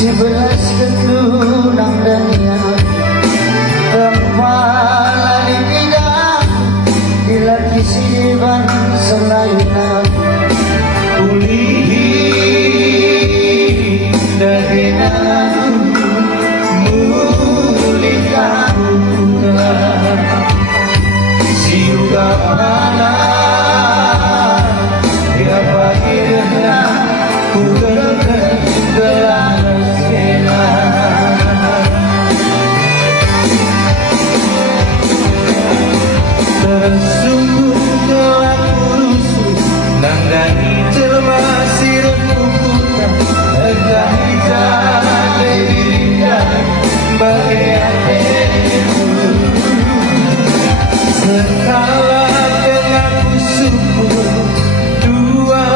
Sebelas ketunang dania Kepala di bidang Dilaki siban selainan Ulihi dagenan Mulikahu Siuga mana Dia pakirna Kugelkan gelang tersungguh gelap rusuh nandani termasir kukutan ergahi jade dirikan bagai hatimu sekala dengan syukur dua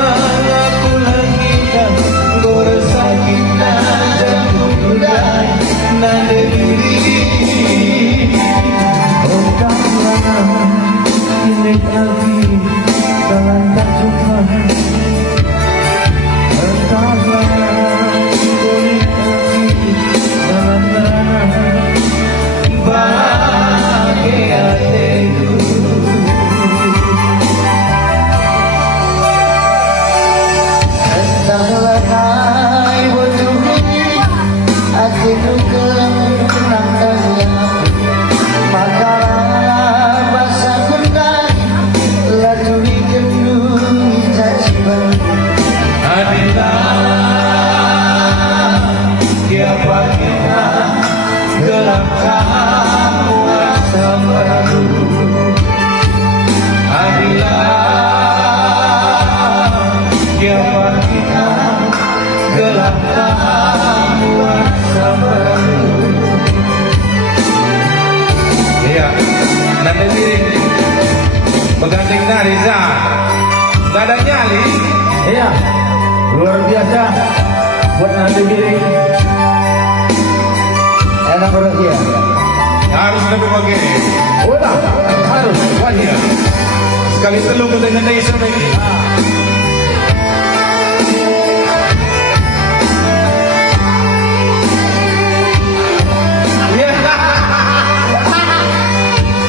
aku lagikan goresakit jantung kudai nanda diri milik lagi dalam tak jumpa entahlah milik lagi dalam merana bahagia hatiku entahlah hai bodoh hatiku kelenang daya gelap kamu asa baru adilah siapa kita gelap kamu asa baru. Iya, nanti diri peganting Riza nggak ada nyali. Iya, luar biasa buat nanti diri. Enak berat ya. Harus lebih begini. Udah, harus wajib. Sekali telur dengan Indonesia ini. Iya.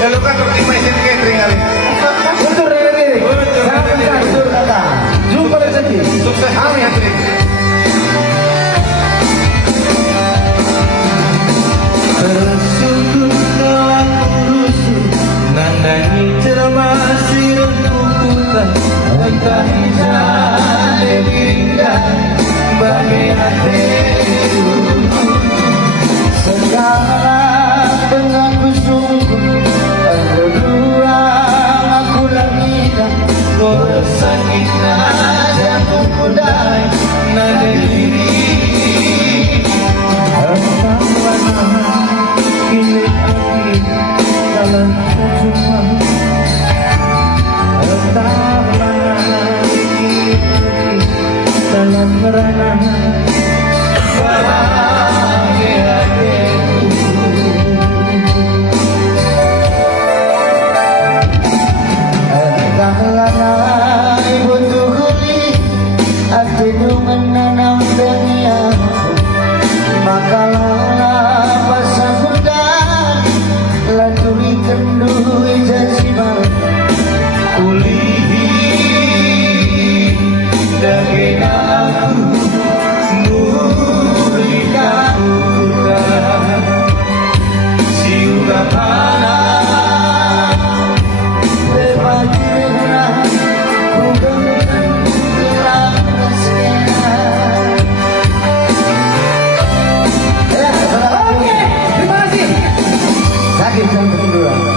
Ya lu kan terima isin catering kali. Betul diri. Betul kata. Jumpa rezeki. Sukses kami hati. tersungguh gelap rusuh nandani termasir kukutan entah jade dirikan bagai hatiku segala dengan bersungguh berdua aku lagi dan bersakit jantung kudai nada diri milik hati dalam jumpa entahlah milik hati dalam merana bahagia hatiku entahlah naik butuh kuli hatiku menanam dunia makalah sakit dan berdua.